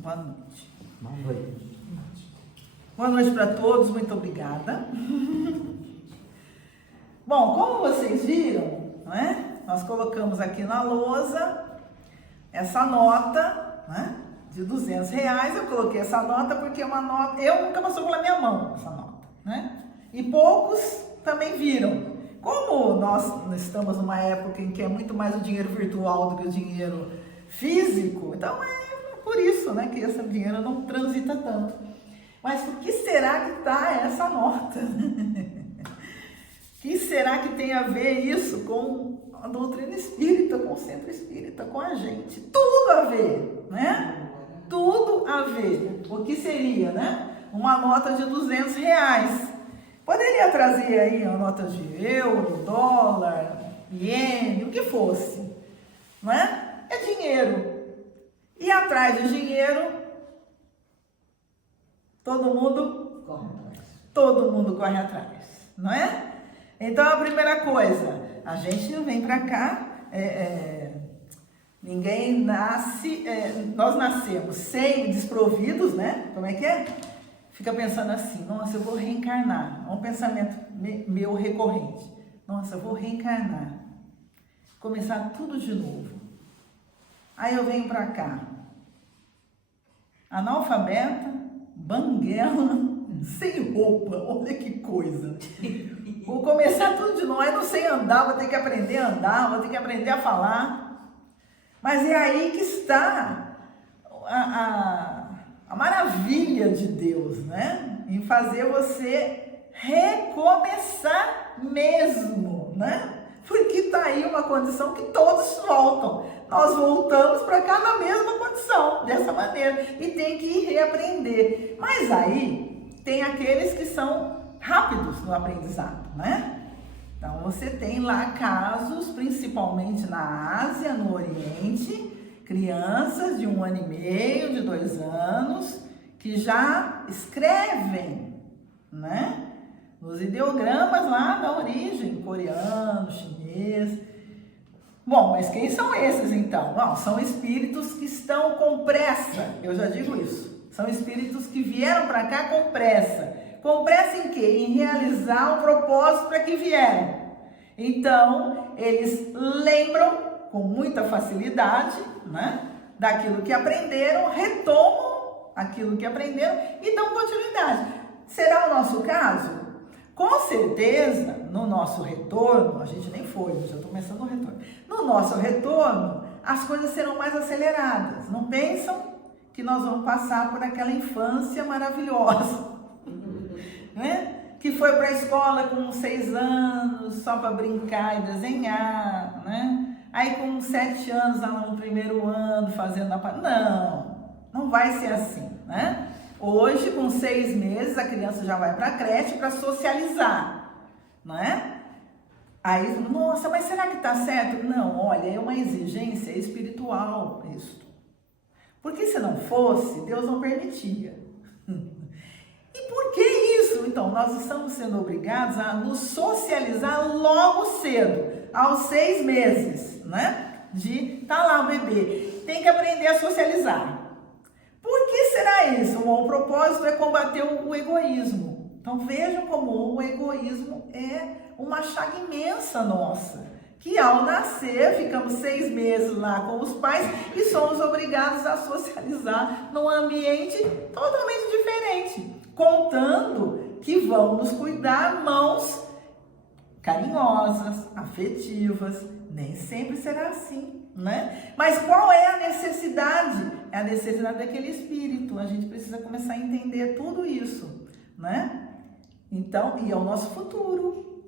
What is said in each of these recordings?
Boa noite. Boa noite. Boa noite para todos, muito obrigada. Bom, como vocês viram, né, nós colocamos aqui na lousa essa nota, né, de R$200. Eu coloquei essa nota porque é uma nota, eu nunca passou pela minha mão essa nota, né? E poucos também viram. Como nós estamos numa época em que é muito mais o dinheiro virtual do que o dinheiro físico, então é por isso, né, que esse dinheiro não transita tanto. Mas por que será que está essa nota? O que será que tem a ver isso com a doutrina espírita, com o centro espírita, com a gente? Tudo a ver, né? Tudo a ver. O que seria, né? Uma nota de R$200. Poderia trazer aí uma nota de euro, dólar, iene, o que fosse, não é? É dinheiro. E atrás de dinheiro, todo mundo corre atrás, não é? Então, a primeira coisa, a gente não vem para cá, ninguém nasce, nós nascemos sem desprovidos, né? Como é que é? Fica pensando assim, nossa, eu vou reencarnar. É um pensamento meu recorrente. Nossa, eu vou reencarnar. Começar tudo de novo. Aí eu venho pra cá. Analfabeta, banguela, sem roupa. Olha que coisa. Vou começar tudo de novo. Aí não sei andar, vou ter que aprender a andar, vou ter que aprender a falar. Mas é aí que está a maravilha de Deus, né? Em fazer você recomeçar mesmo, né? Porque está aí uma condição que todos voltam. Nós voltamos para cá na mesma condição, dessa maneira. E tem que ir reaprender. Mas aí tem aqueles que são rápidos no aprendizado, né? Então você tem lá casos, principalmente na Ásia, no Oriente, crianças de 1 ano e meio, de 2 anos, que já escrevem, né? Nos ideogramas lá da origem, coreano, chinês. Bom, mas quem são esses então? Bom, são espíritos que estão com pressa, eu já digo isso. São espíritos que vieram para cá com pressa. Com pressa em quê? Em realizar o propósito para que vieram. Então, eles lembram com muita facilidade, né, daquilo que aprenderam, retomam aquilo que aprenderam e dão continuidade. Será o nosso caso? Com certeza, no nosso retorno, a gente nem foi, já estou começando o retorno. No nosso retorno, as coisas serão mais aceleradas. Não pensam que nós vamos passar por aquela infância maravilhosa, né? Que foi para a escola com 6 anos, só para brincar e desenhar, né? Aí com 7 anos, lá no primeiro ano, fazendo a... Não vai ser assim, né? Hoje, com 6 meses, a criança já vai para a creche para socializar, não é? Aí, nossa, mas será que está certo? Não, olha, é uma exigência espiritual isso. Porque se não fosse, Deus não permitia. E por que isso? Então, nós estamos sendo obrigados a nos socializar logo cedo, aos 6 meses, né? De tá lá o bebê. Tem que aprender a socializar. Por que será isso? O propósito é combater o egoísmo. Então, vejam como o egoísmo é uma chaga imensa nossa. Que ao nascer, ficamos 6 meses lá com os pais e somos obrigados a socializar num ambiente totalmente diferente. Contando que vão nos cuidar mãos carinhosas, afetivas, nem sempre será assim, né? Mas qual é a necessidade? É a necessidade daquele espírito, a gente precisa começar a entender tudo isso, né? Então, e é o nosso futuro,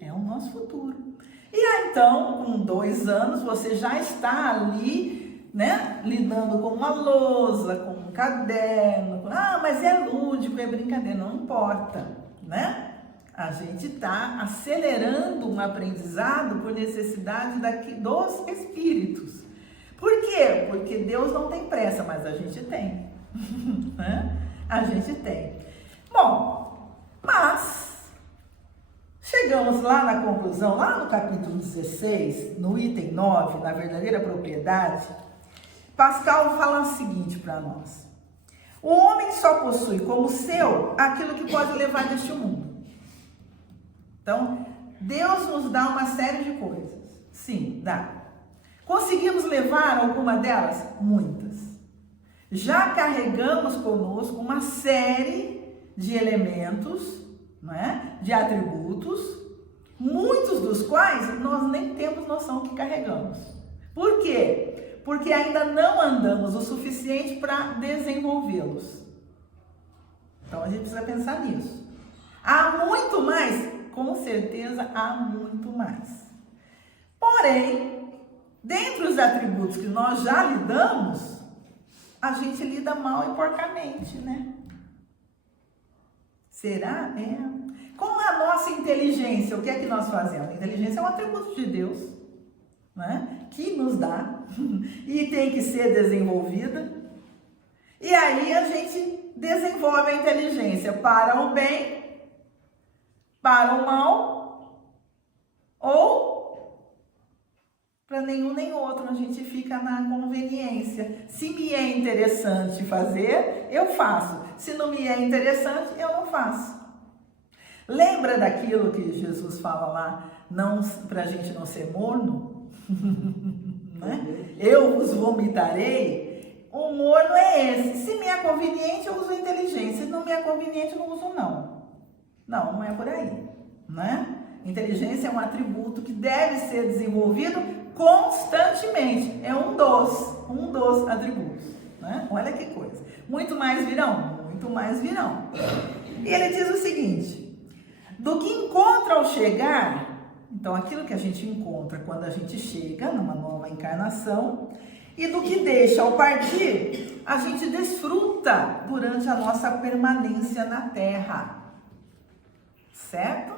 E aí, então, com 2 anos, você já está ali, né, lidando com uma lousa, com um caderno, mas é lúdico, é brincadeira, não importa, né? A gente está acelerando um aprendizado por necessidade dos espíritos. Por quê? Porque Deus não tem pressa, mas a gente tem. Né? A gente tem. Bom, mas chegamos lá na conclusão, lá no capítulo 16, no item 9, na verdadeira propriedade, Pascal fala o seguinte para nós. O homem só possui como seu aquilo que pode levar deste mundo. Então, Deus nos dá uma série de coisas. Sim, dá. Conseguimos levar alguma delas? Muitas. Já carregamos conosco uma série de elementos, não é? De atributos, muitos dos quais nós nem temos noção que carregamos. Por quê? Porque ainda não andamos o suficiente para desenvolvê-los. Então a gente precisa pensar nisso. Há muito mais? Com certeza há muito mais. Porém, dentre os atributos que nós já lidamos, a gente lida mal e porcamente, né? Será? Com a nossa inteligência, o que é que nós fazemos? A inteligência é um atributo de Deus, né? Que nos dá e tem que ser desenvolvida. E aí a gente desenvolve a inteligência para o bem, para o mal, ou para nenhum nem outro. A gente fica na conveniência. Se me é interessante fazer, eu faço. Se não me é interessante, eu não faço. Lembra daquilo que Jesus fala lá, para a gente não ser morno? Né? Eu vos vomitarei. O morno é esse. Se me é conveniente, eu uso inteligência. Se não me é conveniente, eu não uso não. Não é por aí. Né? Inteligência é um atributo que deve ser desenvolvido constantemente. É um dos atributos. Né? Olha que coisa. Muito mais virão. Muito mais virão. E ele diz o seguinte: do que encontra ao chegar, então aquilo que a gente encontra quando a gente chega numa nova encarnação, e do que deixa ao partir, a gente desfruta durante a nossa permanência na Terra. Certo?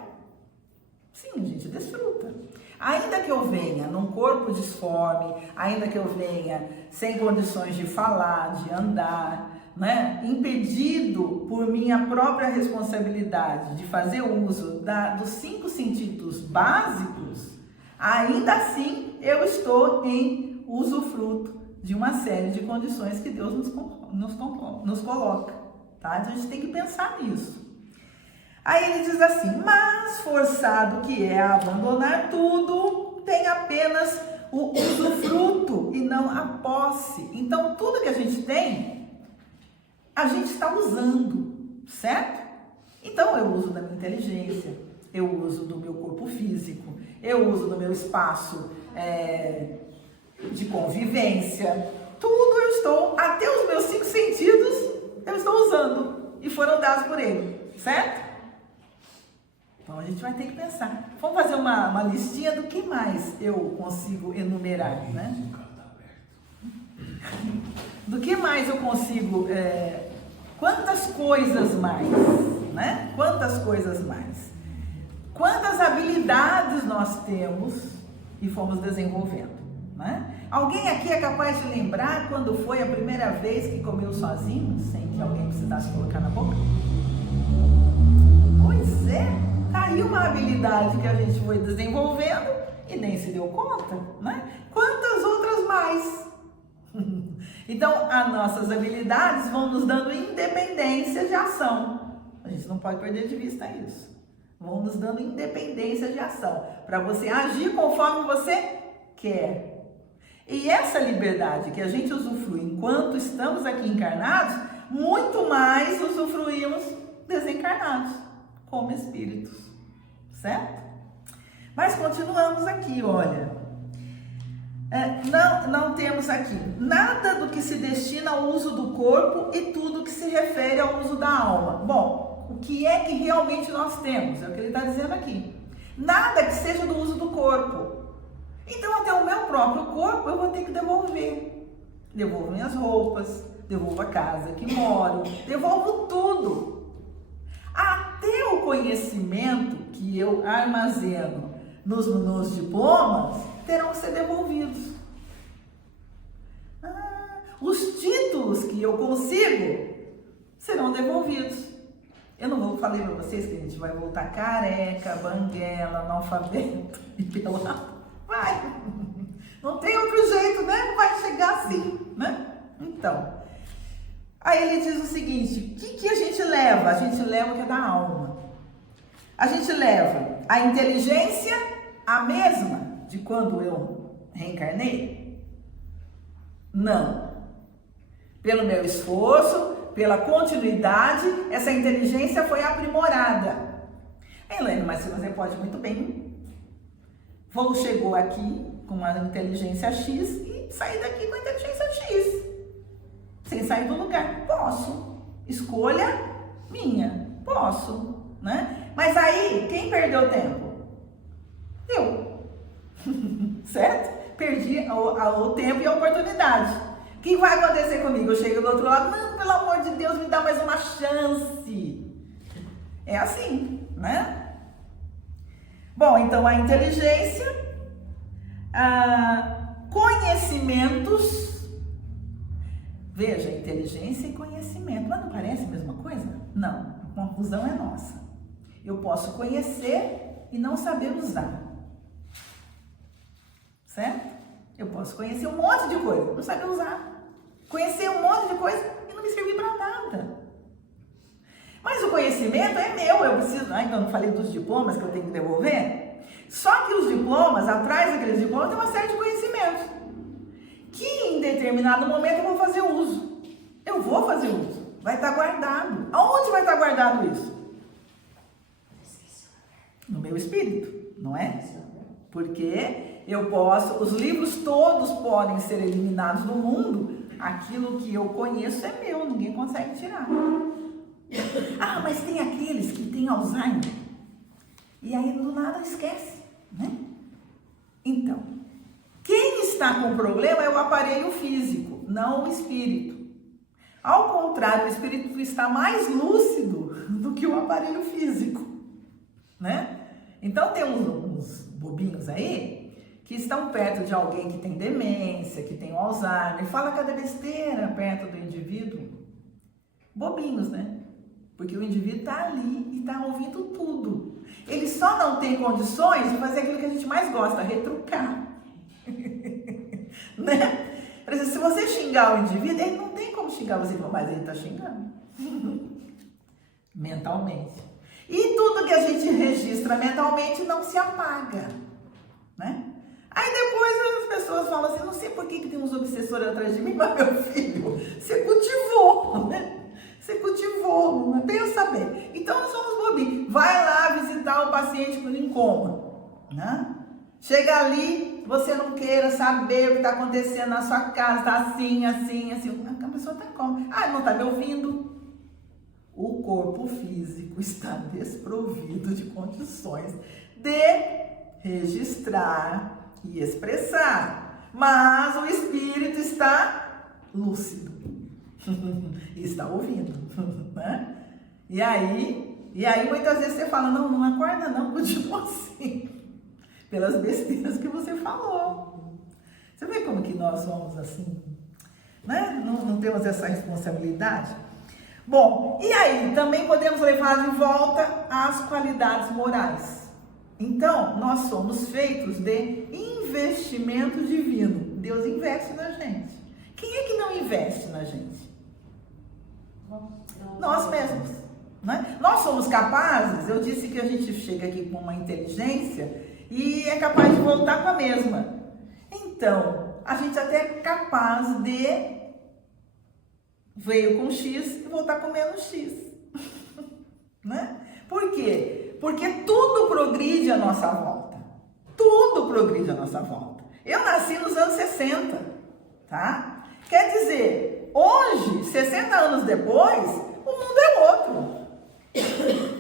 Sim, a gente desfruta. Ainda que eu venha num corpo disforme, ainda que eu venha sem condições de falar, de andar, né? Impedido por minha própria responsabilidade de fazer uso dos 5 sentidos básicos, ainda assim eu estou em usufruto de uma série de condições que Deus nos coloca, tá? Então a gente tem que pensar nisso. Aí ele diz assim: mas forçado que é a abandonar tudo, tem apenas o usufruto e não a posse. Então tudo que a gente tem, a gente está usando, certo? Então eu uso da minha inteligência, eu uso do meu corpo físico, eu uso do meu espaço de convivência, tudo eu estou, até os meus 5 sentidos eu estou usando e foram dados por ele, certo? Então a gente vai ter que pensar. Vamos fazer uma listinha do que mais eu consigo enumerar, né? Do que mais eu consigo, quantas coisas mais, né? Quantas coisas mais? Quantas habilidades nós temos e fomos desenvolvendo, né? Alguém aqui é capaz de lembrar quando foi a primeira vez que comeu sozinho, sem que alguém precisasse colocar na boca? Pois é, tá aí uma habilidade que a gente foi desenvolvendo e nem se deu conta, né? Quantas outras mais? Então, as nossas habilidades vão nos dando independência de ação. A gente não pode perder de vista isso. Vão nos dando independência de ação, para você agir conforme você quer. E essa liberdade que a gente usufrui enquanto estamos aqui encarnados, muito mais usufruímos desencarnados, como espíritos, certo? Mas continuamos aqui, olha. Não temos aqui nada do que se destina ao uso do corpo e tudo que se refere ao uso da alma. Bom, o que é que realmente nós temos? É o que ele está dizendo aqui. Nada que seja do uso do corpo. Então, até o meu próprio corpo eu vou ter que devolver. Devolvo minhas roupas, devolvo a casa que moro, devolvo tudo. Até o conhecimento que eu armazeno nos diplomas terão que ser devolvidos. Os títulos que eu consigo serão devolvidos. Eu não vou falar para vocês que a gente vai voltar careca, banguela, analfabeto e pelado. Vai! Não tem outro jeito, né? Vai chegar assim, né? Então, Aí ele diz o seguinte, o que a gente leva? A gente leva o que é da alma. A gente leva a inteligência a mesma de quando eu reencarnei? Não. Pelo meu esforço, pela continuidade, essa inteligência foi aprimorada. Helene, mas você pode muito bem. Chegou aqui com uma inteligência X e sair daqui com a inteligência X. Sem sair do lugar. Posso. Escolha minha. Posso, né? Mas aí, quem perdeu tempo? Eu. Certo? Perdi o tempo e a oportunidade. O que vai acontecer comigo? Eu chego do outro lado, não, pelo amor de Deus, me dá mais uma chance. É assim, né? Bom, então a inteligência, conhecimentos, veja, inteligência e conhecimento, mas não parece a mesma coisa? Não, a confusão é nossa. Eu posso conhecer e não saber usar, certo? Eu posso conhecer um monte de coisa, não saber usar. Conhecer um monte de coisa e não me servir para nada. Mas o conhecimento é meu, eu preciso... Ainda não falei dos diplomas que eu tenho que devolver. Só que os diplomas, atrás daqueles diplomas, tem uma série de conhecimentos. Que em determinado momento eu vou fazer uso. Eu vou fazer uso. Vai estar guardado. Aonde vai estar guardado isso? No meu espírito, não é? Porque eu posso... Os livros todos podem ser eliminados do mundo. Aquilo que eu conheço é meu, ninguém consegue tirar. Ah, mas tem aqueles que têm Alzheimer. E aí do nada esquece, né? Então, quem está com problema é o aparelho físico, não o espírito. Ao contrário, o espírito está mais lúcido do que o aparelho físico, né? Então tem uns bobinhos aí que estão perto de alguém que tem demência, que tem Alzheimer, e fala cada besteira perto do indivíduo. Bobinhos, né? Porque o indivíduo está ali e está ouvindo tudo. Ele só não tem condições de fazer aquilo que a gente mais gosta, retrucar. Né? Por exemplo, se você xingar o indivíduo, ele não tem como xingar você, mas ele está xingando. Mentalmente. E tudo que a gente registra mentalmente não se apaga, né? Aí depois as pessoas falam assim, não sei por que tem uns obsessores atrás de mim, mas meu filho, você cultivou, né? Você cultivou, pensa bem. Então nós somos bobinhos. Vai lá visitar o paciente em coma, né? Chega ali, você não queira saber o que está acontecendo na sua casa, está assim. A pessoa está como? Ah, não está me ouvindo. O corpo físico está desprovido de condições de registrar e expressar. Mas o espírito está lúcido. E está ouvindo, né? E aí muitas vezes você fala, não acorda não, continua assim, pelas besteiras que você falou. Você vê como que nós somos assim, né? Não temos essa responsabilidade? Bom, e aí também podemos levar de volta as qualidades morais. Então, nós somos feitos de investimento divino. Deus investe na gente. Quem é que não investe na gente? Nós mesmos, né? Nós somos capazes, eu disse que a gente chega aqui com uma inteligência e é capaz de voltar com a mesma. Então, a gente até é capaz de veio com X e voltar com menos X. Né? Por quê? Porque tudo progride à nossa volta. Tudo progride à nossa volta. Eu nasci nos anos 60, tá? Quer dizer, hoje, 60 anos depois, o mundo é outro.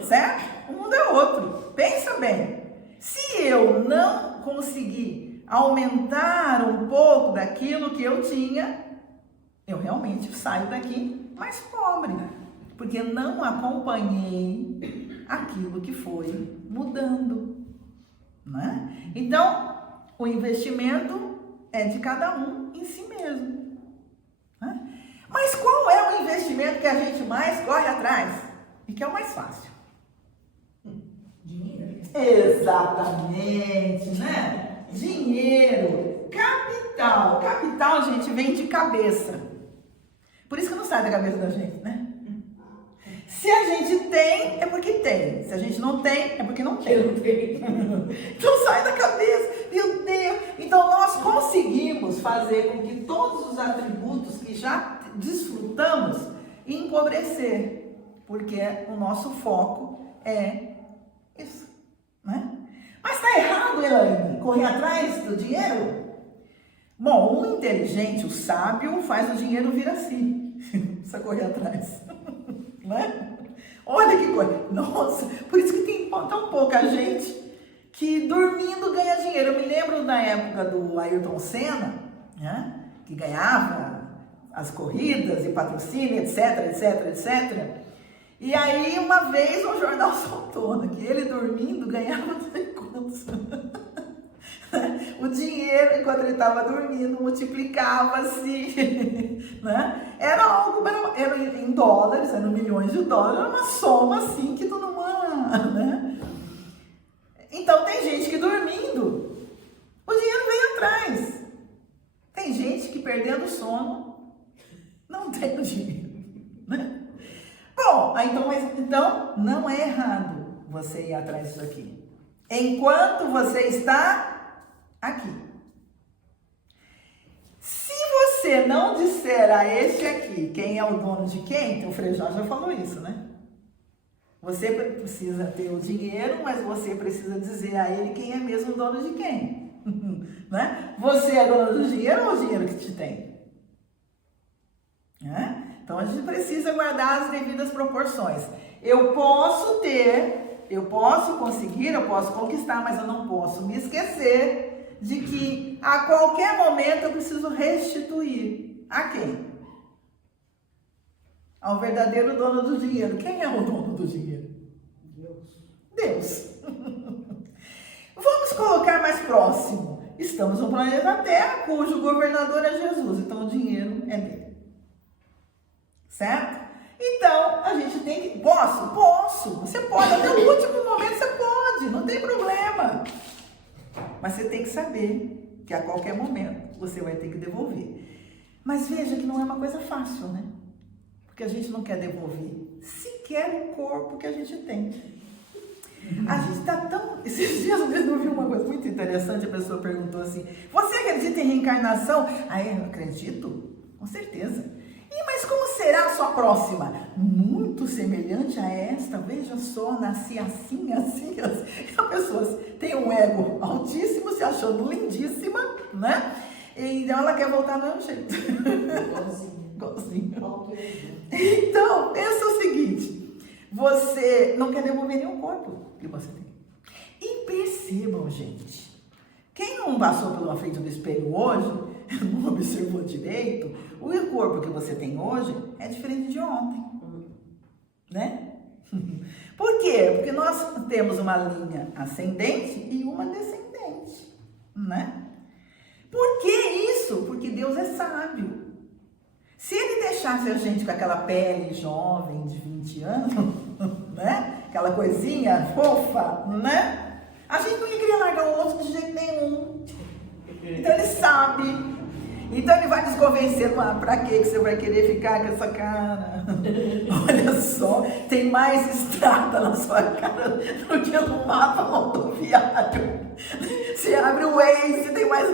Certo? O mundo é outro. Pensa bem. Se eu não conseguir aumentar um pouco daquilo que eu tinha, eu realmente saio daqui mais pobre, porque não acompanhei aquilo que foi mudando, né? Então, o investimento é de cada um em si mesmo, né? Mas qual é o investimento que a gente mais corre atrás e que é o mais fácil? Dinheiro. Exatamente, né? Dinheiro, capital. Capital, gente, vem de cabeça. Por isso que não sai da cabeça da gente, né? Se a gente tem, é porque tem. Se a gente não tem, é porque não tem. Então sai da cabeça. Meu Deus! Então nós conseguimos fazer com que todos os atributos que já desfrutamos empobrecer. Porque o nosso foco é isso, né? Mas está errado, Elaine, correr atrás do dinheiro? Bom, o inteligente, o sábio, faz o dinheiro vir a si. Precisa correr atrás. Né? Olha que coisa. Nossa, por isso que tem tão pouca gente que dormindo ganha dinheiro. Eu me lembro da época do Ayrton Senna, né? Que ganhava as corridas e patrocínio, etc, etc, etc. E aí, uma vez, um jornal soltou, né, que ele dormindo ganhava não sei quantos. O dinheiro, enquanto ele estava dormindo, multiplicava-se, né? Era algo, era em dólares, eram milhões de dólares, era uma soma assim que tu não... Né? Então, tem gente que dormindo, o dinheiro vem atrás. Tem gente que perdendo o sono, não tem o dinheiro, né? Bom, então não é errado você ir atrás disso aqui. Enquanto você está aqui. Se você não disser a este aqui quem é o dono de quem, o Frejá já falou isso, né? Você precisa ter o dinheiro, mas você precisa dizer a ele quem é mesmo o dono de quem. Né? Você é dono do dinheiro ou o dinheiro que te tem? Né? Então a gente precisa guardar as devidas proporções. Eu posso ter, eu posso conseguir, eu posso conquistar, mas eu não posso me esquecer de que a qualquer momento eu preciso restituir. A quem? Ao verdadeiro dono do dinheiro. Quem é o dono do dinheiro? Deus. Deus. Vamos colocar mais próximo. Estamos no planeta Terra, cujo governador é Jesus. Então o dinheiro é dele. Certo? Então, a gente tem que... Posso. Você pode. Até o último momento você pode. Não tem problema. Mas você tem que saber que a qualquer momento você vai ter que devolver. Mas veja que não é uma coisa fácil, né? Porque a gente não quer devolver sequer o corpo que a gente tem. A gente está tão... Esses dias eu vi uma coisa muito interessante, a pessoa perguntou assim, você acredita em reencarnação? Aí eu acredito, com certeza. Mas como será a sua próxima? Muito semelhante a esta, veja só, nasci assim, assim, assim. A pessoa tem um ego altíssimo, se achando lindíssima, né? Então ela quer voltar do mesmo jeito. Igualzinho. Então, pensa o seguinte, você não quer devolver nenhum corpo que você tem. E percebam, gente, quem não passou pela frente do espelho hoje, não observou direito, o corpo que você tem hoje é diferente de ontem, né? Por quê? Porque nós temos uma linha ascendente e uma descendente, né? Por que isso? Porque Deus é sábio. Se ele deixasse a gente com aquela pele jovem de 20 anos, né? Aquela coisinha fofa, né? A gente não ia querer largar o outro de jeito nenhum. Então ele sabe. Então ele vai nos convencendo, pra que você vai querer ficar com essa cara? Olha só, tem mais estrada na sua cara do que no mapa rodoviário. Você abre o Waze, tem mais...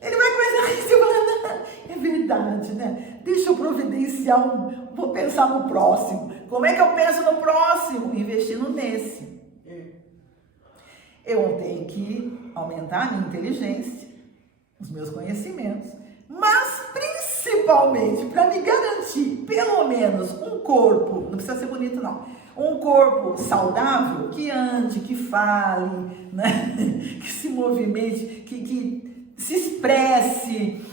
Ele vai começar a falar, é verdade, né? Deixa eu providenciar vou pensar no próximo. Como é que eu penso no próximo? Investindo nesse. Eu tenho que aumentar a minha inteligência, os meus conhecimentos, mas principalmente para me garantir pelo menos um corpo, não precisa ser bonito não, um corpo saudável, que ande, que fale, né? Que se movimente, que se expresse,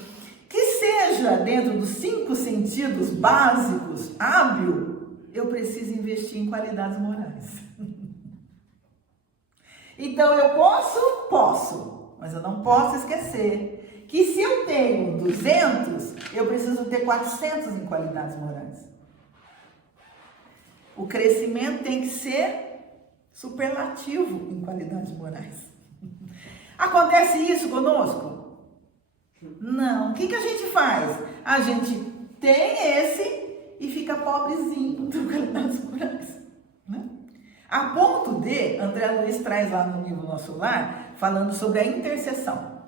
que seja dentro dos 5 sentidos básicos, hábil, eu preciso investir em qualidades morais. Então eu posso, mas eu não posso esquecer que se eu tenho 200, eu preciso ter 400 em qualidades morais. O crescimento tem que ser superlativo em qualidades morais. Acontece isso conosco? Não. O que a gente faz? A gente tem esse e fica pobrezinho trocando nas morais, né? A ponto de, André Luiz traz lá no livro Nosso Lar, falando sobre a intercessão.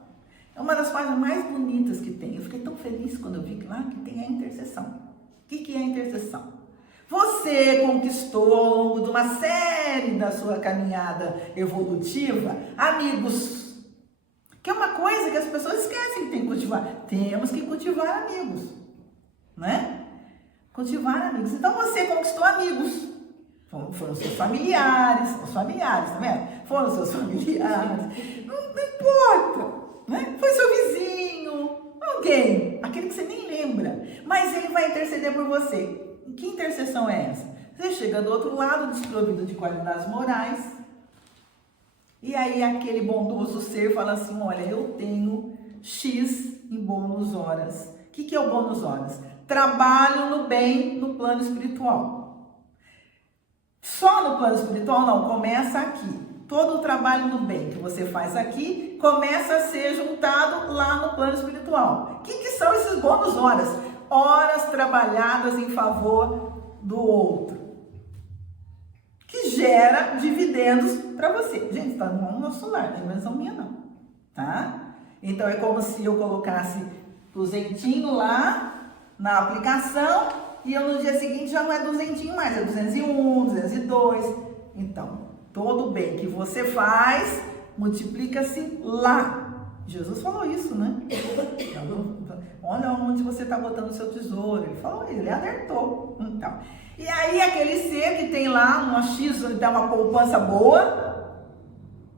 É uma das páginas mais bonitas que tem. Eu fiquei tão feliz quando eu vi lá que tem a intercessão. O que é a intercessão? Você conquistou ao longo de uma série da sua caminhada evolutiva amigos. Que é uma coisa que as pessoas esquecem que tem que cultivar. Temos que cultivar amigos, né? Cultivar amigos. Então você conquistou amigos. Foram seus familiares, tá vendo? Foram seus familiares. Não importa, né? Foi seu vizinho, alguém, aquele que você nem lembra. Mas ele vai interceder por você. Que intercessão é essa? Você chega do outro lado, desprovido de qualidades morais, e aí aquele bondoso ser fala assim, olha, eu tenho X em bônus horas. O que é o bônus horas? Trabalho no bem no plano espiritual. Só no plano espiritual não, começa aqui. Todo o trabalho no bem que você faz aqui começa a ser juntado lá no plano espiritual. O que são esses bônus horas? Horas trabalhadas em favor do outro, que gera dividendos para você. Gente, está no nosso lar, não é invenção minha não, tá? Então é como se eu colocasse 200 lá na aplicação e eu no dia seguinte já não é 200 mais, é 201, 202. Então, todo o bem que você faz multiplica-se lá. Jesus falou isso, né? Olha onde você está botando o seu tesouro. Ele falou, ele alertou. Então, e aí aquele ser que tem lá uma X, onde tem uma poupança boa,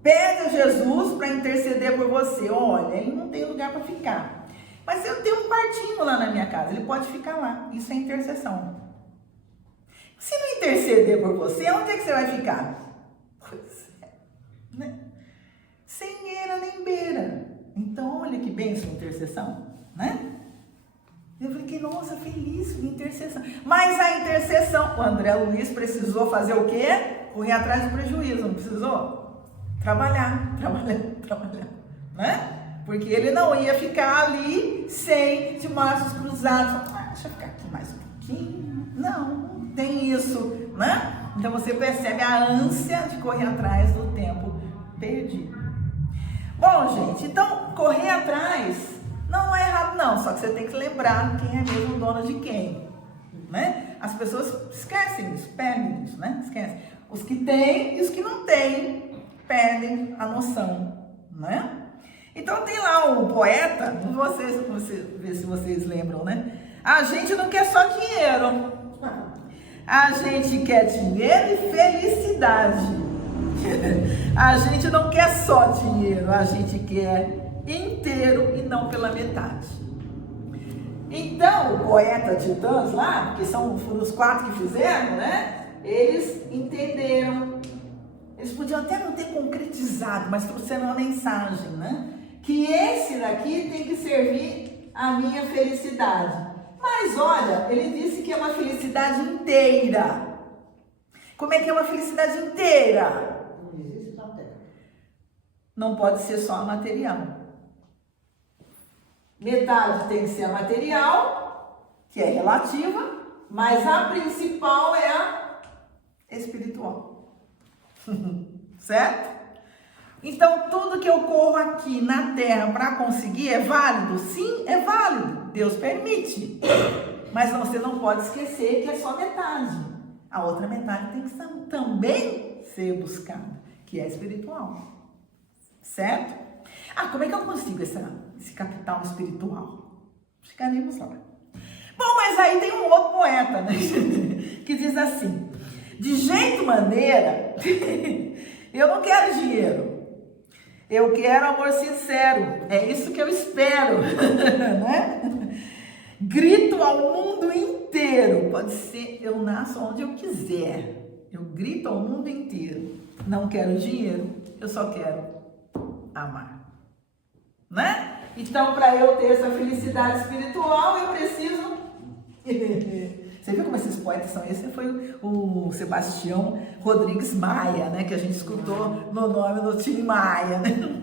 pede a Jesus para interceder por você. Olha, ele não tem lugar para ficar. Mas eu tenho um quartinho lá na minha casa, ele pode ficar lá. Isso é intercessão. Se não interceder por você, onde é que você vai ficar? Pois é, né? Sem eira nem beira. Então, olha que bênção intercessão, né? Eu fiquei, nossa, feliz com intercessão. Mas a intercessão, o André Luiz precisou fazer o quê? Correr atrás do prejuízo, não precisou? Trabalhar, né? Porque ele não ia ficar ali sem de braços cruzados. Deixa eu ficar aqui mais um pouquinho. Não tem isso, né? Então você percebe a ânsia de correr atrás do tempo perdido. Bom, gente, então correr atrás não é errado não, só que você tem que lembrar quem é mesmo o dono de quem, né? As pessoas esquecem isso, perdem isso, né? Esquecem. Os que têm e os que não têm perdem a noção, né? Então tem lá um poeta, ver se vocês lembram, né? A gente não quer só dinheiro, a gente quer dinheiro e felicidade. A gente não quer só dinheiro, a gente quer inteiro e não pela metade. Então, o poeta Titãs lá, que foram os 4 que fizeram, né? Eles entenderam. Eles podiam até não ter concretizado, mas trouxeram uma mensagem, né? Que esse daqui tem que servir a minha felicidade. Mas olha, ele disse que é uma felicidade inteira. Como é que é uma felicidade inteira? Não pode ser só a material. Metade tem que ser a material, que é relativa, mas a principal é a espiritual. Certo? Então, tudo que eu corro aqui na Terra para conseguir é válido? Sim, é válido. Deus permite. Mas você não pode esquecer que é só metade. A outra metade tem que também ser buscada, que é espiritual. Certo? Como é que eu consigo esse capital espiritual? Chegaremos lá. Bom, mas aí tem um outro poeta, né? Que diz assim, de jeito maneira, eu não quero dinheiro, eu quero amor sincero, é isso que eu espero, né? Grito ao mundo inteiro, pode ser, eu nasço onde eu quiser, eu grito ao mundo inteiro, não quero dinheiro, eu só quero amar, né? Então, para eu ter essa felicidade espiritual, eu preciso... Você viu como esses poetas são? Esse foi o Sebastião Rodrigues Maia, né? Que a gente escutou no nome do Tim Maia, né?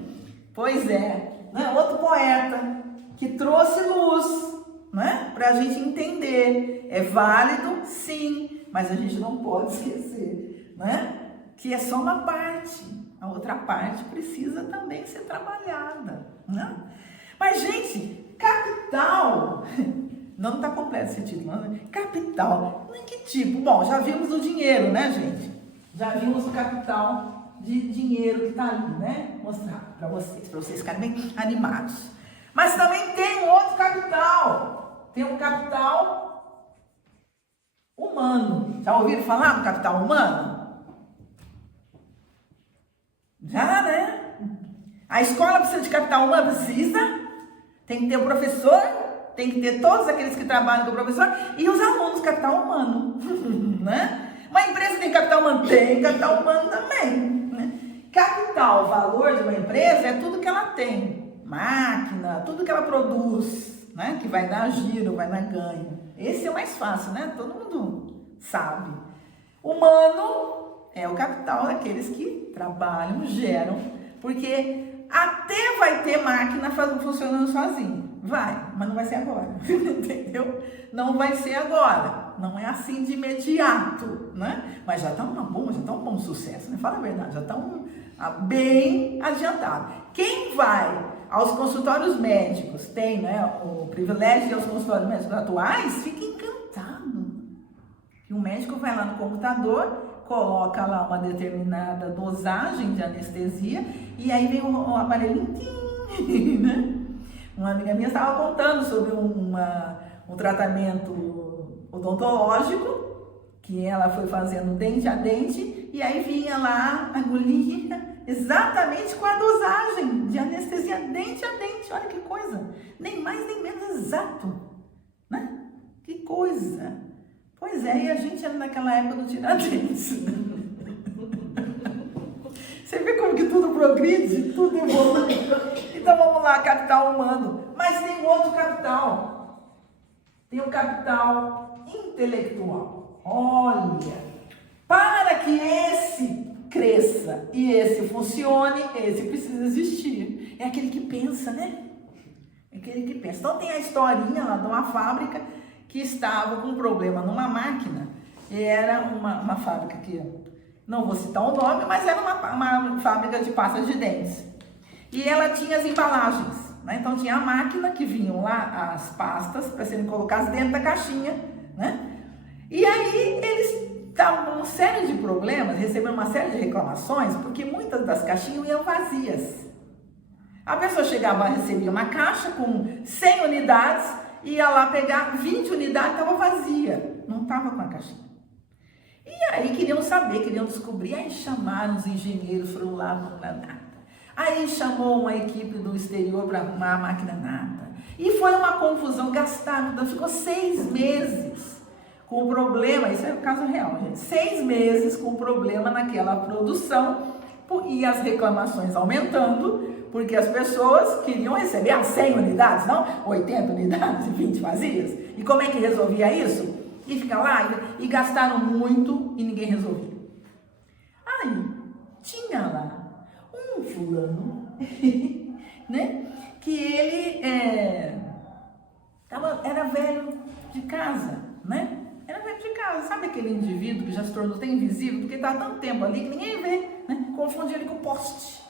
Pois é, né? Outro poeta que trouxe luz, né? Para a gente entender. É válido, sim, mas a gente não pode esquecer, né? Que é só uma parte. A outra parte precisa também ser trabalhada, né? Mas, gente, capital... Não está completo esse título, né? Capital. Em que tipo? Bom, já vimos o dinheiro, né, gente? Já vimos o capital de dinheiro que está ali, né? Mostrar para vocês ficarem bem animados. Mas também tem um outro capital. Tem um capital humano. Já ouviram falar do capital humano? Já, né? A escola precisa de capital humano? Precisa. Tem que ter o professor, tem que ter todos aqueles que trabalham com o professor e os alunos, capital humano, né? Uma empresa tem capital humano? Tem capital humano também, né? Capital, valor de uma empresa é tudo que ela tem, máquina, tudo que ela produz, né? Que vai dar giro, vai dar ganho. Esse é o mais fácil, né? Todo mundo sabe. Humano é o capital daqueles que trabalham, geram, porque até vai ter máquina funcionando sozinho. Vai, mas não vai ser agora, entendeu? Não vai ser agora, não é assim de imediato, né? Mas já está um bom sucesso, né? Fala a verdade, já está bem adiantado. Quem vai aos consultórios médicos, tem, né, o privilégio de ir aos consultórios médicos atuais, fica encantado. E o médico vai lá no computador, coloca lá uma determinada dosagem de anestesia e aí vem o aparelhinho, né? Uma amiga minha estava contando sobre um tratamento odontológico que ela foi fazendo dente a dente e aí vinha lá a agulhinha exatamente com a dosagem de anestesia dente a dente. Olha que coisa, nem mais nem menos exato, né? Que coisa. Pois é, e a gente era naquela época do Tiradentes. Você vê como que tudo progride, tudo evolui. Então vamos lá, capital humano. Mas tem outro capital. Tem o capital intelectual. Olha, para que esse cresça e esse funcione, esse precisa existir. É aquele que pensa, né? É aquele que pensa. Então tem a historinha lá de uma fábrica que estava com um problema numa máquina. E era uma fábrica que... Não vou citar o nome, mas era uma fábrica de pastas de dentes. E ela tinha as embalagens, né? Então tinha a máquina que vinham lá as pastas para serem colocadas dentro da caixinha, né? E aí eles estavam com uma série de problemas, recebendo uma série de reclamações, porque muitas das caixinhas iam vazias. A pessoa chegava, recebia uma caixa com 100 unidades, ia lá pegar 20 unidades, estava vazia, não estava com a caixinha. E aí queriam saber, queriam descobrir, aí chamaram os engenheiros, foram lá, não dá nada. Aí chamou uma equipe do exterior para arrumar a máquina, nada. E foi uma confusão, gastaram, ficou 6 meses com o problema, isso é o caso real, gente. 6 meses com o problema naquela produção e as reclamações aumentando, porque as pessoas queriam receber 100 unidades, não 80 unidades e 20 vazias. E como é que resolvia isso? E fica lá, e gastaram muito e ninguém resolvia. Aí, tinha lá um fulano, né, que ele era velho de casa, né? Era velho de casa, sabe aquele indivíduo que já se tornou até invisível, porque está há tanto tempo ali que ninguém vê, né? Confunde ele com o poste.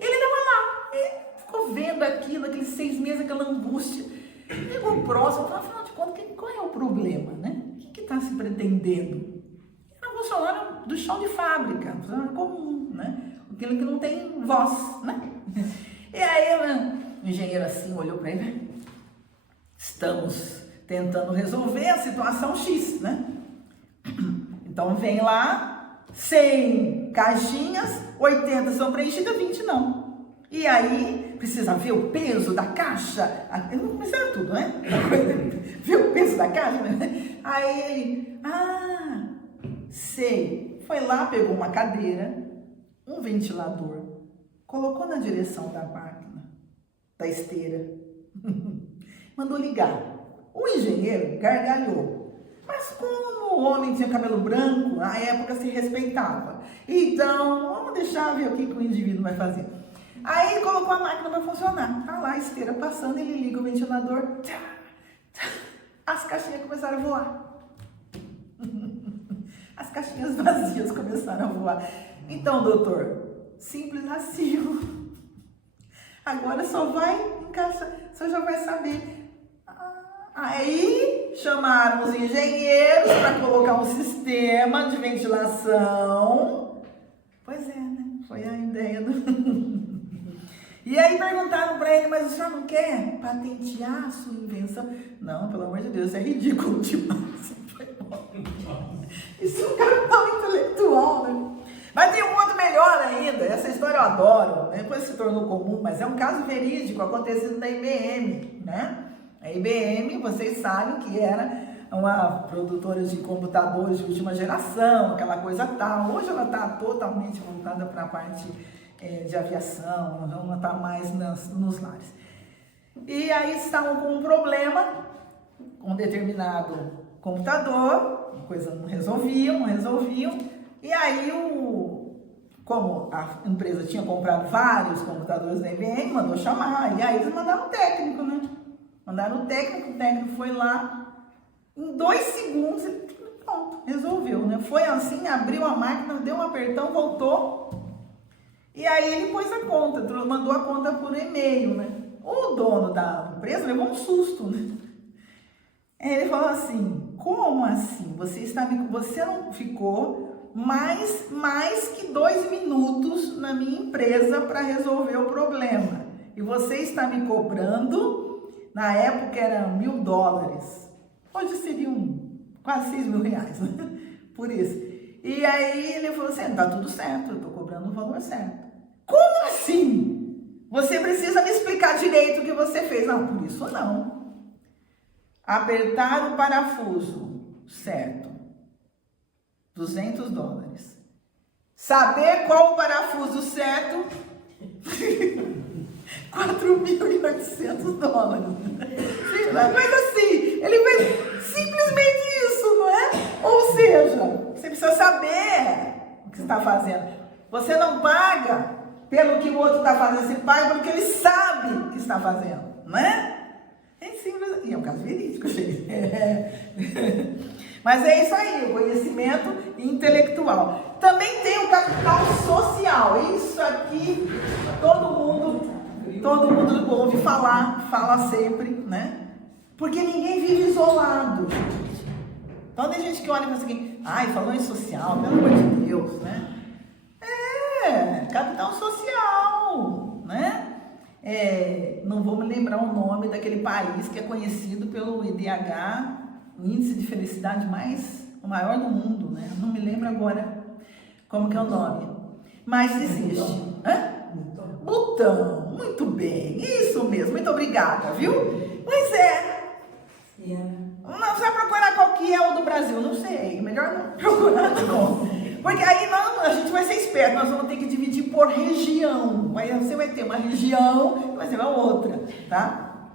Ele estava lá, e ficou vendo aquilo, aqueles 6 meses, aquela angústia. Chegou próximo, falou, afinal de contas, qual é o problema, né? O que está se pretendendo? Era um funcionário do chão de fábrica, um funcionário comum, né? Aquele que não tem voz, né? E aí, o engenheiro assim olhou para ele, estamos tentando resolver a situação X, né? Então vem lá, 100 caixinhas, 80 são preenchidas, 20 não. E aí, precisa ver o peso da caixa. Não precisa tudo, né? Ver o peso da caixa, né? Aí ele, sei. Foi lá, pegou uma cadeira, um ventilador, colocou na direção da máquina, da esteira, mandou ligar. O engenheiro gargalhou. Mas como o homem tinha cabelo branco, na época se respeitava. Então, vamos deixar ver o que o indivíduo vai fazer. Aí ele colocou a máquina para funcionar. Tá lá a esteira passando, ele liga o ventilador. As caixinhas começaram a voar. As caixinhas vazias começaram a voar. Então, doutor, simples assim. Agora só vai encaixar, você já vai saber. Aí chamaram os engenheiros para colocar um sistema de ventilação. Pois é, né? Foi a ideia do... E aí perguntaram para ele, mas o senhor não quer patentear a sua invenção? Não, pelo amor de Deus, isso é ridículo demais. Isso é um capital intelectual, né? Mas tem um outro melhor ainda, essa história eu adoro, depois se tornou comum, mas é um caso verídico acontecido na IBM, né? A IBM, vocês sabem que era uma produtora de computadores de última geração, aquela coisa tal. Hoje ela está totalmente voltada para a parte de aviação, não está mais nos lares. E aí estavam com um problema com um determinado computador, a coisa não resolviam. E aí, como a empresa tinha comprado vários computadores da IBM, mandou chamar. E aí eles mandaram um técnico, né? Mandaram o técnico foi lá, em 2 segundos, pronto, resolveu, né? Foi assim, abriu a máquina, deu um apertão, voltou. E aí ele pôs a conta, mandou a conta por e-mail, né? O dono da empresa levou um susto, né? Ele falou assim, como assim? Você não ficou mais que 2 minutos na minha empresa para resolver o problema. E você está me cobrando, na época era $1.000. Hoje seriam quase R$6.000, né? Por isso. E aí ele falou assim, tá tudo certo, eu tô cobrando o valor certo. Como assim? Você precisa me explicar direito o que você fez. Não, por isso não. Apertar o parafuso, certo. $200. Saber qual o parafuso certo, $4.800. Mas assim, ele fez simplesmente isso, não é? Ou seja, você precisa saber o que você está fazendo. Você não paga pelo que o outro está fazendo, você paga pelo que ele sabe que está fazendo, não é? É simples. E é um caso verídico, gente. Mas é isso aí, o conhecimento intelectual. Também tem o capital social. Isso aqui, todo mundo ouve falar, fala sempre, né? Porque ninguém vive isolado, gente. Então tem gente que olha e fala assim, ai, falou em social, pelo amor de Deus, né? Capital social, né? Não vou me lembrar o nome daquele país que é conhecido pelo IDH, o índice de felicidade o maior do mundo, né? Não me lembro agora como que é o nome, mas existe. Butão, muito bem, isso mesmo, muito obrigada, viu? Pois é. Não vai procurar qual que é o do Brasil, não sei, melhor não procurar não. Porque aí a gente vai ser esperto, nós vamos ter que dividir por região. Aí você vai ter uma região, vai ter uma outra, tá?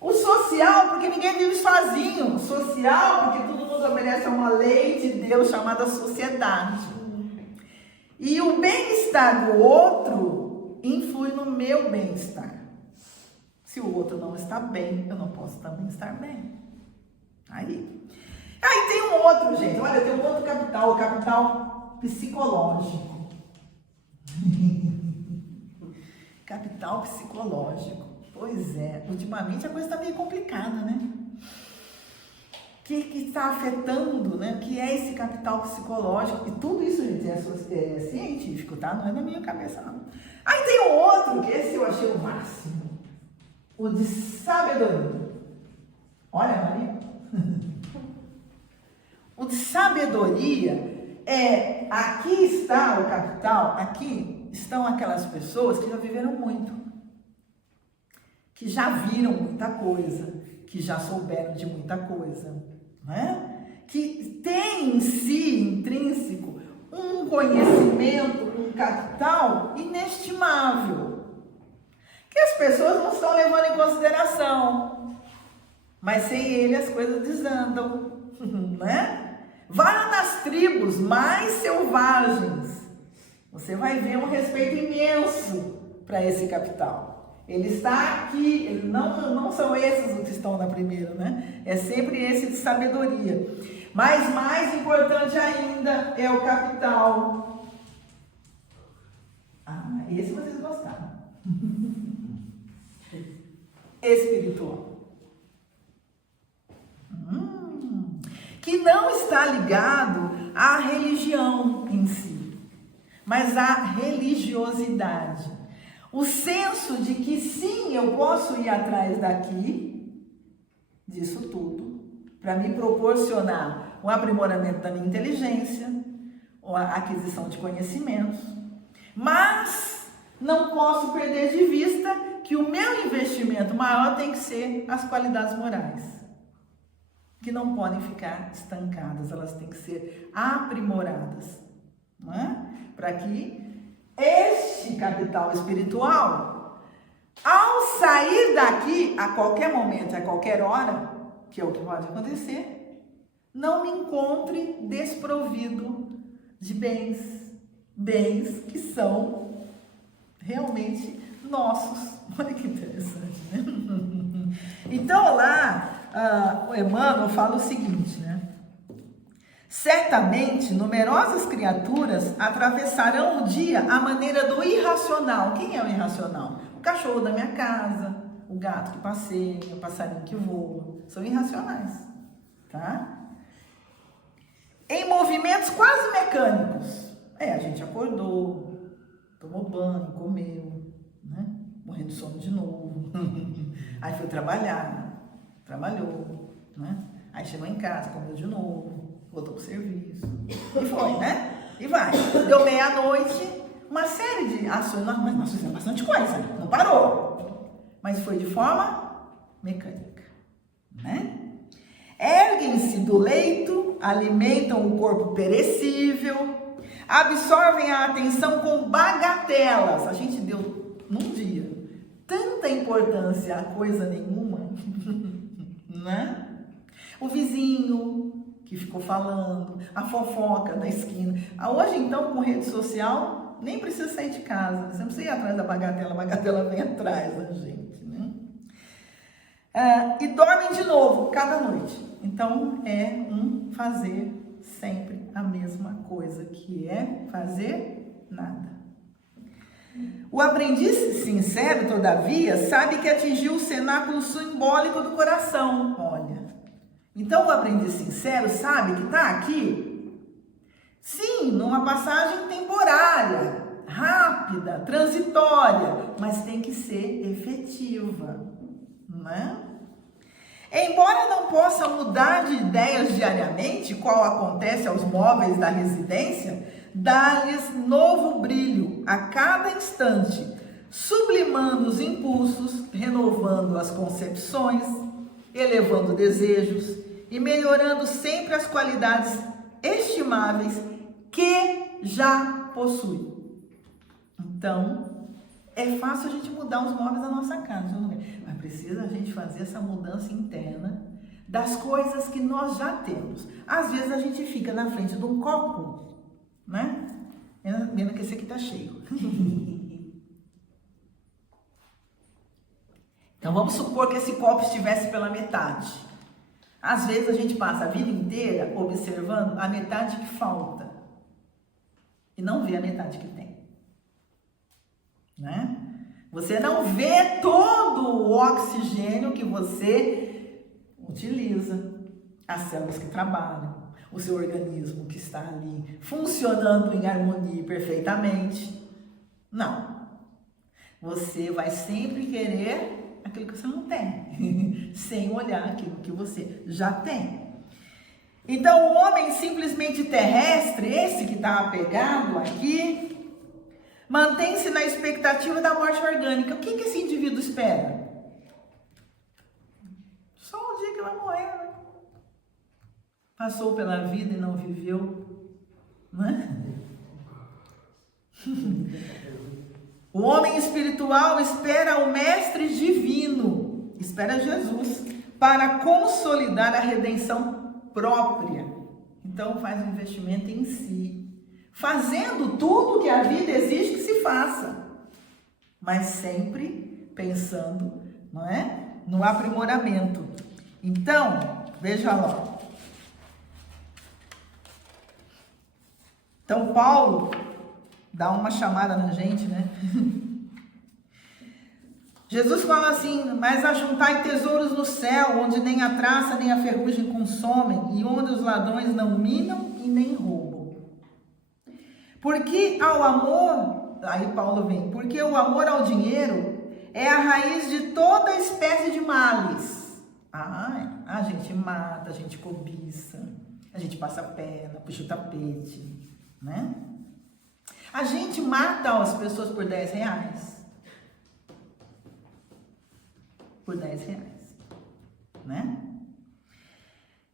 O social, porque ninguém vive sozinho. Social, porque todo mundo obedece a uma lei de Deus chamada sociedade. E o bem-estar do outro influi no meu bem-estar. Se o outro não está bem, eu não posso também estar bem. Aí tem um outro, gente. Olha, tem um outro capital, o capital psicológico. Capital psicológico. Pois é, ultimamente a coisa está meio complicada, né? O que está afetando, né? O que é esse capital psicológico? E tudo isso, gente, é científico, tá? Não é da minha cabeça, não. Aí tem um outro, que esse eu achei o máximo. O de sabedoria. Olha, Maria. O de sabedoria aqui está o capital, aqui estão aquelas pessoas que já viveram muito, que já viram muita coisa, que já souberam de muita coisa, né? Que tem em si, intrínseco, um conhecimento, um capital inestimável, que as pessoas não estão levando em consideração, mas sem ele as coisas desandam, né? Vá nas tribos mais selvagens, você vai ver um respeito imenso para esse capital. Ele está aqui, não são esses os que estão na primeira, né? É sempre esse de sabedoria. Mas mais importante ainda é o capital. Ah, esse vocês gostaram. Espiritual. Que não está ligado à religião em si, mas à religiosidade. O senso de que sim, eu posso ir atrás disso tudo, para me proporcionar um aprimoramento da minha inteligência, ou a aquisição de conhecimentos, mas não posso perder de vista que o meu investimento maior tem que ser as qualidades morais, que não podem ficar estancadas, elas têm que ser aprimoradas, não é? Para que este capital espiritual, ao sair daqui, a qualquer momento, a qualquer hora, que é o que pode acontecer, não me encontre desprovido de bens que são realmente nossos. Olha que interessante, né? Então lá, o Emmanuel fala o seguinte, né? Certamente, numerosas criaturas atravessarão o dia à maneira do irracional. Quem é o irracional? O cachorro da minha casa, o gato que passeia, o passarinho que voa. São irracionais, tá? Em movimentos quase mecânicos. A gente acordou, tomou banho, comeu, né? Morrendo de sono de novo. Aí foi trabalhar, trabalhou, né? Aí chegou em casa, comeu de novo. Voltou pro serviço. E foi, né? E vai. Deu meia-noite, uma série de ações. Mas nós fizemos bastante coisa, não parou. Mas foi de forma mecânica, né? Erguem-se do leito, alimentam o corpo perecível, absorvem a atenção com bagatelas. A gente deu, num dia, tanta importância a coisa nenhuma, né? O vizinho que ficou falando, a fofoca da esquina. Hoje, então, com rede social, nem precisa sair de casa. Você não precisa ir atrás da bagatela, a bagatela vem atrás da gente, né? E dormem de novo, cada noite. Então, é fazer sempre a mesma coisa, que é fazer nada. O aprendiz sincero, todavia, sabe que atingiu o cenáculo simbólico do coração. Olha. Então, o aprendiz sincero sabe que está aqui, sim, numa passagem temporária, rápida, transitória, mas tem que ser efetiva, né? Embora não possa mudar de ideias diariamente, qual acontece aos móveis da residência, dá-lhes novo brilho a cada instante, sublimando os impulsos, renovando as concepções, elevando desejos e melhorando sempre as qualidades estimáveis que já possui. Então, é fácil a gente mudar os móveis da nossa casa, mas precisa a gente fazer essa mudança interna das coisas que nós já temos. Às vezes a gente fica na frente de um copo, né? Vendo que esse aqui tá cheio. Então, vamos supor que esse copo estivesse pela metade. Às vezes, a gente passa a vida inteira observando a metade que falta e não vê a metade que tem, né? Você não vê todo o oxigênio que você utiliza, as células que trabalham, o seu organismo que está ali funcionando em harmonia perfeitamente. Não. Você vai sempre querer aquilo que você não tem, sem olhar aquilo que você já tem. Então, o homem simplesmente terrestre, esse que está apegado aqui, mantém-se na expectativa da morte orgânica. O que esse indivíduo espera? Só um dia que vai morrer, né? Passou pela vida e não viveu, né? O homem espiritual espera o mestre divino, espera Jesus, para consolidar a redenção própria. Então faz um investimento em si, fazendo tudo que a vida exige que se faça, mas sempre pensando, não é? No aprimoramento. Então, veja lá. Então, Paulo dá uma chamada na gente, né? Jesus fala assim: mas ajuntai tesouros no céu, onde nem a traça nem a ferrugem consomem, e onde os ladrões não minam e nem roubam. Porque ao amor, aí Paulo vem, porque o amor ao dinheiro é a raiz de toda espécie de males. A gente mata, a gente cobiça, a gente passa a perna, puxa o tapete, né? A gente mata as pessoas por 10 reais. Por 10 reais, né?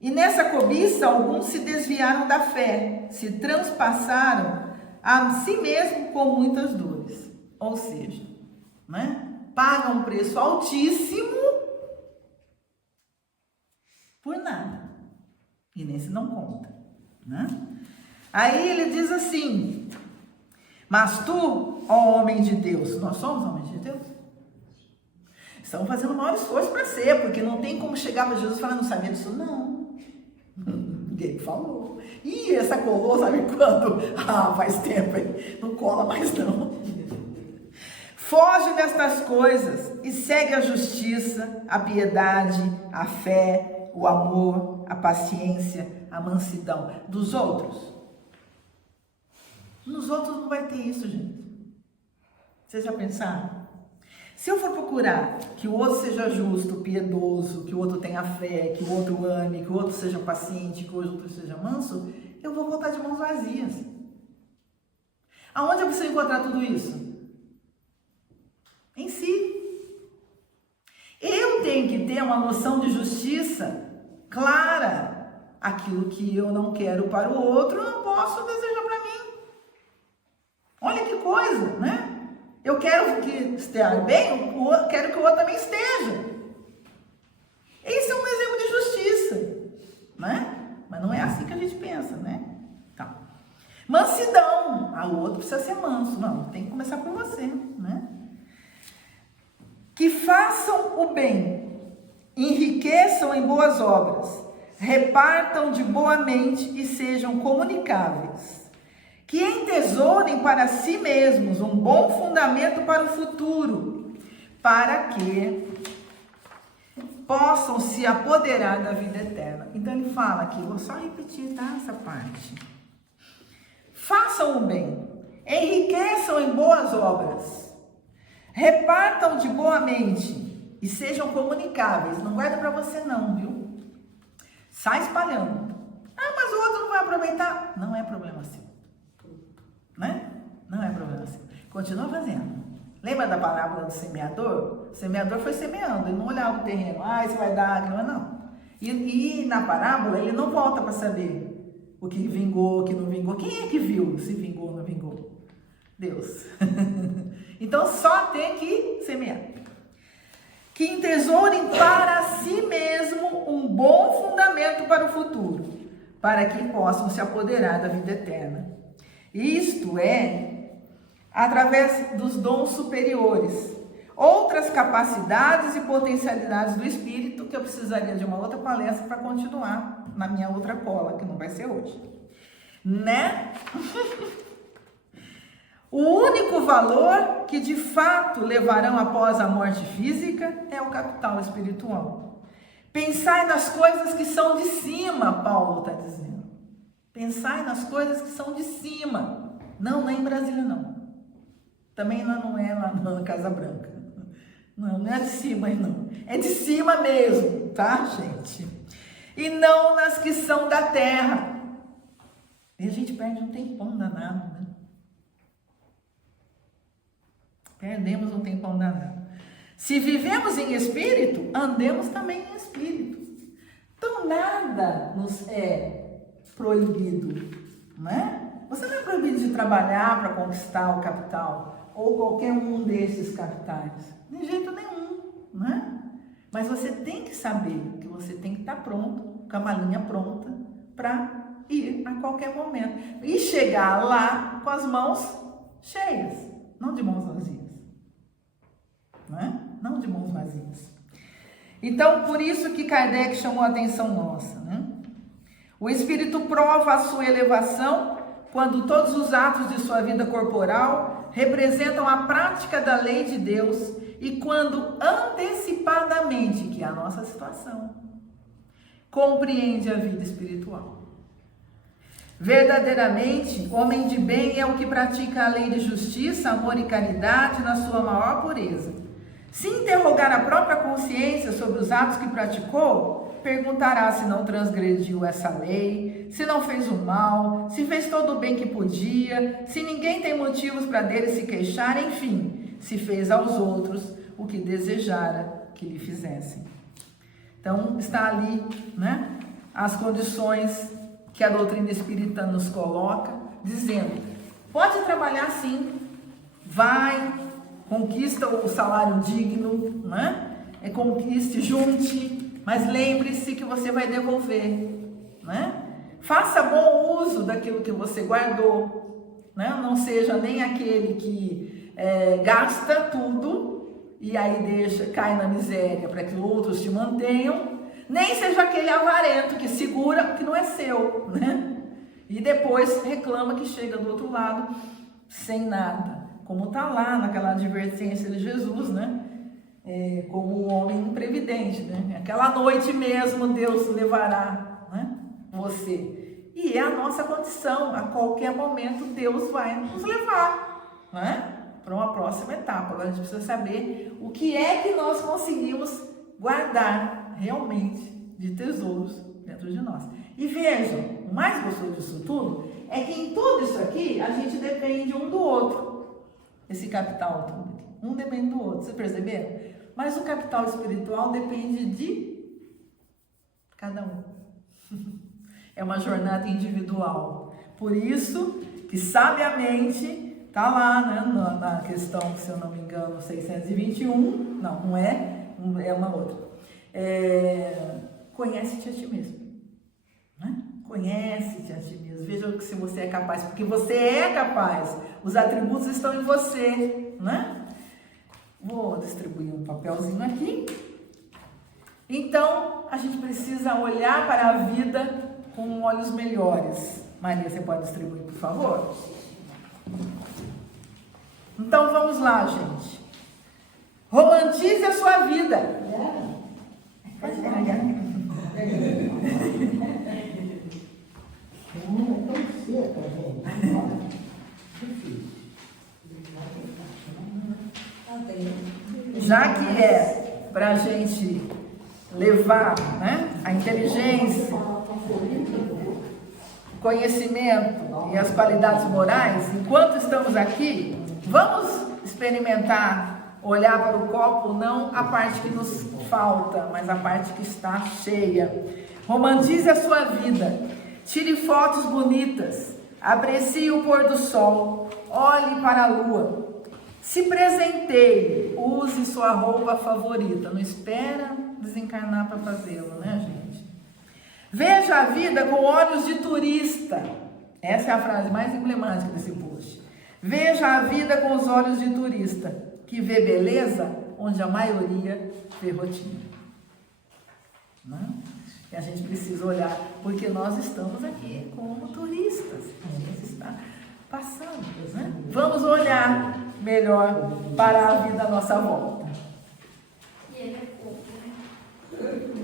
E nessa cobiça, alguns se desviaram da fé, se transpassaram a si mesmo com muitas dores. Ou seja, né? Pagam um preço altíssimo por nada. E nem se não conta, né? Aí ele diz assim: mas tu, ó homem de Deus, nós somos homens de Deus? Estamos fazendo o maior esforço para ser, porque não tem como chegar para Jesus e falar: não sabia disso, não. Ninguém falou. Ih, essa colou, sabe quando? Faz tempo, hein? Não cola mais não. Foge destas coisas e segue a justiça, a piedade, a fé, o amor, a paciência, a mansidão. Dos outros? Nos outros não vai ter isso, gente. Vocês já pensaram? Se eu for procurar que o outro seja justo, piedoso, que o outro tenha fé, que o outro ame, que o outro seja paciente, que o outro seja manso, eu vou voltar de mãos vazias. Aonde eu preciso encontrar tudo isso? Em si. Eu tenho que ter uma noção de justiça clara. Aquilo que eu não quero para o outro, eu não posso desejar para mim. Olha que coisa, né? Eu quero que esteja bem, quero que o outro também esteja. Esse é um exemplo de justiça, né? Mas não é assim que a gente pensa, né? Tá. Mansidão. O outro precisa ser manso. Não, tem que começar por você, né? Que façam o bem, enriqueçam em boas obras, repartam de boa mente e sejam comunicáveis. Que entesourem para si mesmos um bom fundamento para o futuro, para que possam se apoderar da vida eterna. Então ele fala aqui, vou só repetir, tá, essa parte. Façam o bem, enriqueçam em boas obras, repartam de boa mente e sejam comunicáveis. Não guarda para você não, viu? Sai espalhando. Mas o outro não vai aproveitar. Não é problema seu. Né? Não é problema seu. Continua fazendo. Lembra da parábola do semeador? O semeador foi semeando, ele não olhava o terreno. Isso vai dar, não. E na parábola ele não volta para saber o que vingou, o que não vingou. Quem é que viu se vingou ou não vingou? Deus. Então só tem que semear. Que entesourem para si mesmo um bom fundamento para o futuro, para que possam se apoderar da vida eterna. Isto é, através dos dons superiores, outras capacidades e potencialidades do Espírito, que eu precisaria de uma outra palestra para continuar na minha outra cola, que não vai ser hoje. Né? O único valor que de fato levarão após a morte física é o capital espiritual. Pensai nas coisas que são de cima, Paulo está dizendo. Pensai nas coisas que são de cima. Não é em Brasília, não. Também não é lá na Casa Branca. Não é de cima, não. É de cima mesmo, tá, gente? E não nas que são da terra. E a gente perde um tempão danado, né? Perdemos um tempão danado. Se vivemos em espírito, andemos também em espírito. Então, nada nos é proibido, né? Você não é proibido de trabalhar para conquistar o capital ou qualquer um desses capitais, de jeito nenhum, né? Mas você tem que saber que você tem que estar pronto, com a malinha pronta para ir a qualquer momento e chegar lá com as mãos cheias, não de mãos vazias, né? não de mãos vazias. Então, por isso que Kardec chamou a atenção nossa, né? O espírito prova a sua elevação quando todos os atos de sua vida corporal representam a prática da lei de Deus e quando antecipadamente, que é a nossa situação, compreende a vida espiritual. Verdadeiramente, homem de bem é o que pratica a lei de justiça, amor e caridade na sua maior pureza. Se interrogar a própria consciência sobre os atos que praticou, perguntará se não transgrediu essa lei, se não fez o mal, se fez todo o bem que podia, se ninguém tem motivos para dele se queixar, enfim, se fez aos outros o que desejara que lhe fizessem. Então, está ali, né, as condições que a doutrina espírita nos coloca, dizendo, pode trabalhar sim, vai, conquista o salário digno, né? Conquiste, junte, mas lembre-se que você vai devolver, né? Faça bom uso daquilo que você guardou, né? Não seja nem aquele que gasta tudo e aí cai na miséria para que outros te mantenham, nem seja aquele avarento que segura o que não é seu, né? E depois reclama que chega do outro lado sem nada. Como está lá naquela advertência de Jesus, né? Como o homem imprevidente, né? Aquela noite mesmo Deus levará, né, você. E é a nossa condição, a qualquer momento Deus vai nos levar, né, para uma próxima etapa. Agora a gente precisa saber o que é que nós conseguimos guardar realmente de tesouros dentro de nós. E vejam, o mais gostoso disso tudo é que em tudo isso aqui a gente depende um do outro. Esse capital todo, um depende do outro, vocês perceberam? Mas o capital espiritual depende de cada um. É uma jornada individual. Por isso que sabiamente está lá, né, na questão, se eu não me engano, 621, não é, é uma outra. Conhece-te a ti mesmo. Né? Conhece-te a ti mesmo. Veja se você é capaz, porque você é capaz. Os atributos estão em você, né? Vou distribuir um papelzinho aqui. Então, a gente precisa olhar para a vida com olhos melhores. Maria, você pode distribuir, por favor? Então, vamos lá, gente. Romantize a sua vida. Pode carregar. Já que é para a gente levar, né, a inteligência, o conhecimento e as qualidades morais, enquanto estamos aqui, vamos experimentar olhar para o copo, não a parte que nos falta, mas a parte que está cheia. Romantize a sua vida, tire fotos bonitas, aprecie o pôr do sol, olhe para a lua. Se presenteie, use sua roupa favorita. Não espera desencarnar para fazê-lo, né, gente? Veja a vida com olhos de turista. Essa é a frase mais emblemática desse post. Veja a vida com os olhos de turista, que vê beleza onde a maioria vê rotina. Né? E a gente precisa olhar, porque nós estamos aqui como turistas. A gente está passando, né? Vamos olhar melhor para a vida à nossa volta. E ele é pouco, né?